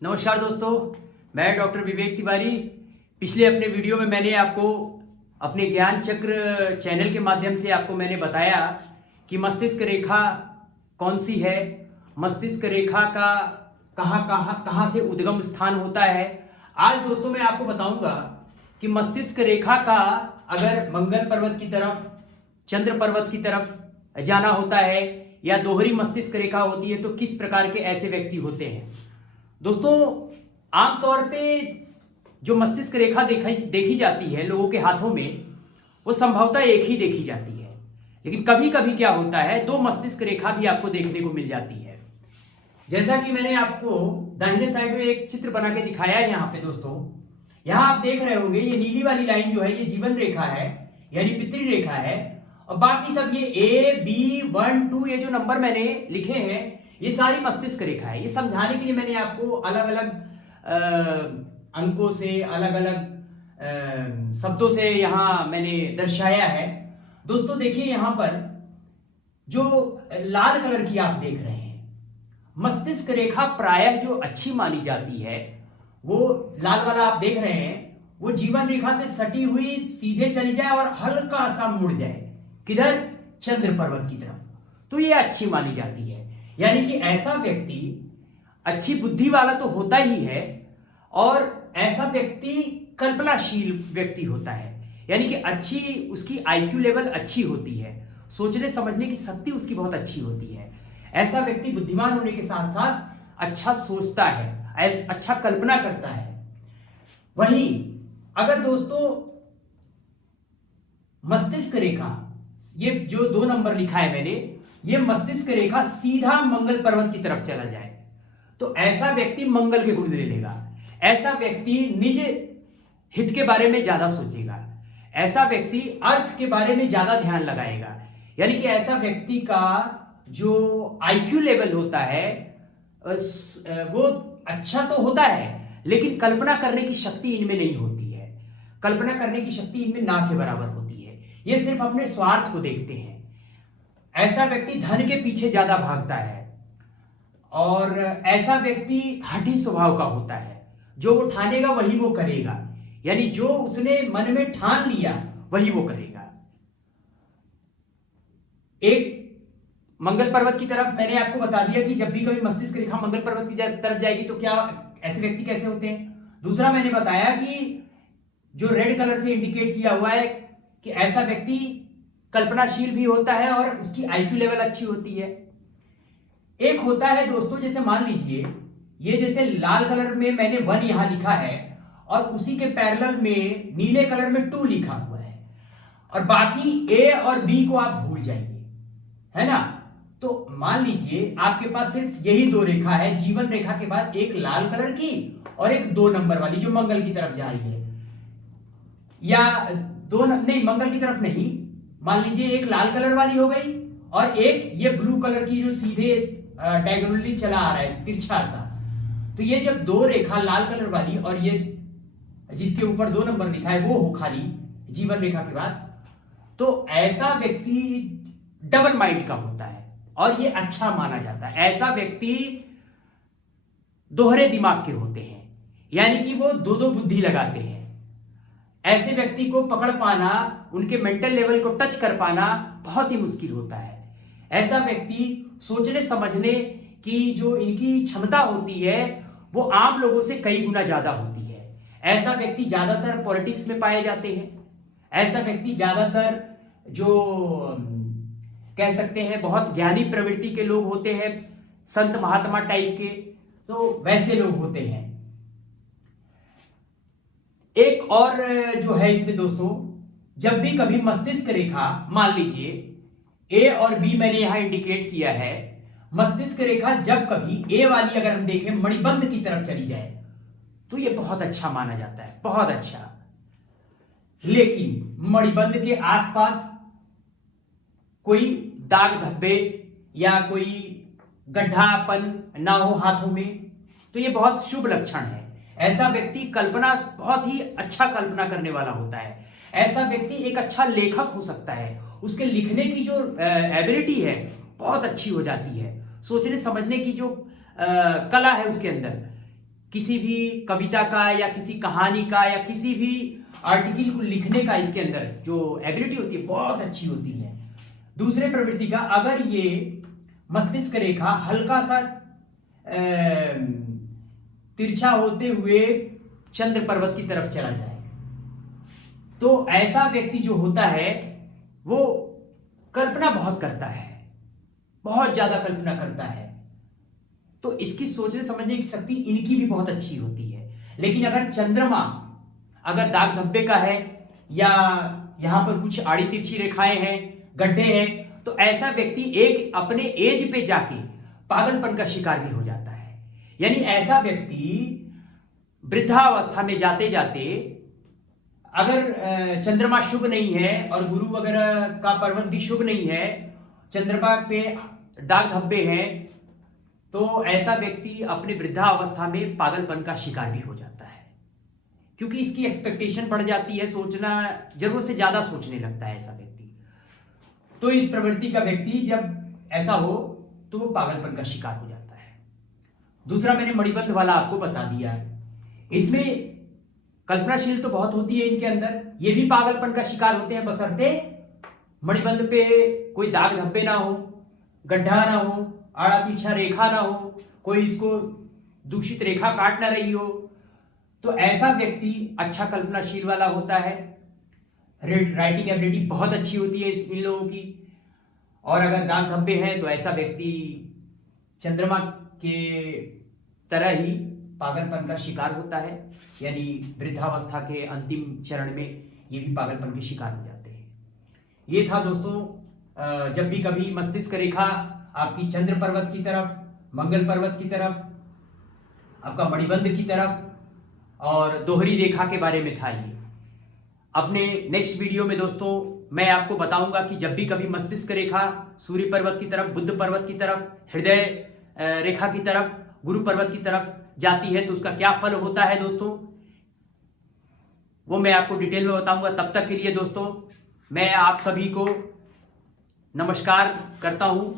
नमस्कार दोस्तों, मैं डॉक्टर विवेक तिवारी। पिछले अपने वीडियो में मैंने आपको अपने ज्ञान चक्र चैनल के माध्यम से आपको मैंने बताया कि मस्तिष्क रेखा कौन सी है, मस्तिष्क रेखा का कहाँ से उद्गम स्थान होता है। आज दोस्तों मैं आपको बताऊंगा कि मस्तिष्क रेखा का अगर मंगल पर्वत की तरफ, चंद्र पर्वत की तरफ जाना होता है या दोहरी मस्तिष्क रेखा होती है तो किस प्रकार के ऐसे व्यक्ति होते हैं। दोस्तों आमतौर पे जो मस्तिष्क रेखा देखी जाती है लोगों के हाथों में, वो संभवतः एक ही देखी जाती है, लेकिन कभी कभी क्या होता है दो मस्तिष्क रेखा भी आपको देखने को मिल जाती है। जैसा कि मैंने आपको दाहिने साइड में एक चित्र बना के दिखाया है यहाँ पे दोस्तों, यहाँ आप देख रहे होंगे ये नीली वाली लाइन जो है ये जीवन रेखा है, यानी पितृ रेखा है, और बाकी सब ये A, B, 1, 2 ये जो नंबर मैंने लिखे हैं ये सारी मस्तिष्क रेखा है। ये समझाने के लिए मैंने आपको अलग अलग अंकों से, अलग अलग शब्दों से यहाँ मैंने दर्शाया है। दोस्तों देखिए यहाँ पर जो लाल कलर की आप देख रहे हैं मस्तिष्क रेखा प्रायः जो अच्छी मानी जाती है, वो लाल वाला आप देख रहे हैं वो जीवन रेखा से सटी हुई सीधे चली जाए और हल्का सा मुड़ जाए किधर, चंद्र पर्वत की तरफ, तो ये अच्छी मानी जाती है। यानी कि ऐसा व्यक्ति अच्छी बुद्धि वाला तो होता ही है और ऐसा व्यक्ति कल्पनाशील व्यक्ति होता है, यानी कि अच्छी उसकी आईक्यू लेवल अच्छी होती है, सोचने समझने की शक्ति उसकी बहुत अच्छी होती है। ऐसा व्यक्ति बुद्धिमान होने के साथ साथ अच्छा सोचता है, अच्छा कल्पना करता है। वहीं अगर दोस्तों मस्तिष्क रेखा, ये जो 2 नंबर लिखा है मैंने, ये मस्तिष्क रेखा सीधा मंगल पर्वत की तरफ चला जाए तो ऐसा व्यक्ति मंगल के गुण ले लेगा, ऐसा व्यक्ति निज हित के बारे में ज्यादा सोचेगा, ऐसा व्यक्ति अर्थ के बारे में ज्यादा ध्यान लगाएगा। यानी कि ऐसा व्यक्ति का जो आईक्यू लेवल होता है वो अच्छा तो होता है, लेकिन कल्पना करने की शक्ति इनमें नहीं होती है, कल्पना करने की शक्ति इनमें ना के बराबर होती है। ये सिर्फ अपने स्वार्थ को देखते हैं। ऐसा व्यक्ति धन के पीछे ज्यादा भागता है और ऐसा व्यक्ति हठी स्वभाव का होता है, जो वो ठानेगा वही वो करेगा, यानी जो उसने मन में ठान लिया वही वो करेगा। एक मंगल पर्वत की तरफ मैंने आपको बता दिया कि जब भी कभी मस्तिष्क रेखा मंगल पर्वत की तरफ जाएगी तो क्या ऐसे व्यक्ति कैसे होते हैं। दूसरा मैंने बताया कि जो रेड कलर से इंडिकेट किया हुआ है कि ऐसा व्यक्ति कल्पनाशील भी होता है और उसकी आईक्यू लेवल अच्छी होती है। एक होता है दोस्तों, जैसे मान लीजिए ये जैसे लाल कलर में मैंने 1 यहां लिखा है और उसी के पैरेलल में नीले कलर में 2 लिखा हुआ है और बाकी A और B को आप भूल जाइए, है ना। तो मान लीजिए आपके पास सिर्फ यही 2 रेखा है, जीवन रेखा के बाद एक लाल कलर की और एक 2 नंबर वाली जो मंगल की तरफ जा रही है, या नहीं मंगल की तरफ नहीं, मान लीजिए एक लाल कलर वाली हो गई और एक ये ब्लू कलर की जो सीधे डायगोनली चला आ रहा है तिरछा सा। तो ये जब 2 रेखा लाल कलर वाली और ये जिसके ऊपर 2 नंबर लिखा है वो हो खाली जीवन रेखा के बाद, तो ऐसा व्यक्ति डबल माइंड का होता है और ये अच्छा माना जाता है। ऐसा व्यक्ति दोहरे दिमाग के होते हैं, यानी कि वो 2-2 बुद्धि लगाते हैं। ऐसे व्यक्ति को पकड़ पाना, उनके मेंटल लेवल को टच कर पाना बहुत ही मुश्किल होता है। ऐसा व्यक्ति सोचने समझने की जो इनकी क्षमता होती है वो आम लोगों से कई गुना ज्यादा होती है। ऐसा व्यक्ति ज्यादातर पॉलिटिक्स में पाए जाते हैं। ऐसा व्यक्ति ज्यादातर जो कह सकते हैं बहुत ज्ञानी प्रवृत्ति के लोग होते हैं, संत महात्मा टाइप के, तो वैसे लोग होते हैं। एक और जो है इसमें दोस्तों, जब भी कभी मस्तिष्क रेखा, मान लीजिए A और B मैंने यहां इंडिकेट किया है, मस्तिष्क रेखा जब कभी A वाली अगर हम देखें मणिबंध की तरफ चली जाए तो ये बहुत अच्छा माना जाता है, बहुत अच्छा। लेकिन मणिबंध के आसपास कोई दाग धब्बे या कोई गड्ढापन ना हो हाथों में तो ये बहुत शुभ लक्षण है। ऐसा व्यक्ति कल्पना बहुत ही अच्छा कल्पना करने वाला होता है। ऐसा व्यक्ति एक अच्छा लेखक हो सकता है, उसके लिखने की जो एबिलिटी है बहुत अच्छी हो जाती है, सोचने समझने की जो कला है उसके अंदर किसी भी कविता का या किसी कहानी का या किसी भी आर्टिकल को लिखने का इसके अंदर जो एबिलिटी होती है बहुत अच्छी होती है। दूसरे प्रवृत्ति का, अगर ये मस्तिष्क रेखा हल्का सा तिरछा होते हुए चंद्र पर्वत की तरफ चला जाए तो ऐसा व्यक्ति जो होता है वो कल्पना बहुत करता है, बहुत ज्यादा कल्पना करता है। तो इसकी सोचने समझने की शक्ति इनकी भी बहुत अच्छी होती है। लेकिन अगर चंद्रमा अगर दाग धब्बे का है या यहां पर कुछ आड़ी तिरछी रेखाएं हैं, गड्ढे हैं, तो ऐसा व्यक्ति एक अपने एज पे जाके पागलपन का शिकार भी हो जाता है। यानी ऐसा व्यक्ति वृद्धावस्था में जाते जाते अगर चंद्रमा शुभ नहीं है और गुरु वगैरह का पर्वत भी शुभ नहीं है, चंद्रमा पे दाग धब्बे हैं, तो ऐसा व्यक्ति अपने वृद्धावस्था में पागलपन का शिकार भी हो जाता है, क्योंकि इसकी एक्सपेक्टेशन बढ़ जाती है, सोचना जरूरत से ज्यादा सोचने लगता है ऐसा व्यक्ति। तो इस प्रवृत्ति का व्यक्ति जब ऐसा हो तो वो पागलपन का शिकार हो जाता है। दूसरा मैंने मणिबंध वाला आपको बता दिया है। इसमें कल्पनाशील तो बहुत होती है इनके अंदर, ये भी पागलपन का शिकार होते हैं, बशर्ते मणिबंध पे कोई दाग धब्बे ना हो, गड्ढा ना हो, आड़ा तिरछा रेखा ना हो, कोई इसको दूषित रेखा काट ना रही हो, तो ऐसा व्यक्ति अच्छा कल्पनाशील वाला होता है। राइटिंग एबिलिटी बहुत अच्छी होती है इन लोगों की। और अगर दाग धब्बे हैं तो ऐसा व्यक्ति चंद्रमा के तरह ही पागलपन का शिकार होता है, यानी वृद्धावस्था के अंतिम चरण में ये भी पागलपन के शिकार हो जाते हैं। ये था दोस्तों, जब भी कभी मस्तिष्क रेखा आपकी चंद्र पर्वत की तरफ, मंगल पर्वत की तरफ, आपका मणिबंध की तरफ और दोहरी रेखा के बारे में था ये। अपने नेक्स्ट वीडियो में दोस्तों मैं आपको बताऊंगा कि जब भी कभी मस्तिष्क रेखा सूर्य पर्वत की तरफ, बुध पर्वत की तरफ, हृदय रेखा की तरफ, गुरु पर्वत की तरफ जाती है तो उसका क्या फल होता है दोस्तों, वो मैं आपको डिटेल में बताऊंगा। तब तक के लिए दोस्तों मैं आप सभी को नमस्कार करता हूं।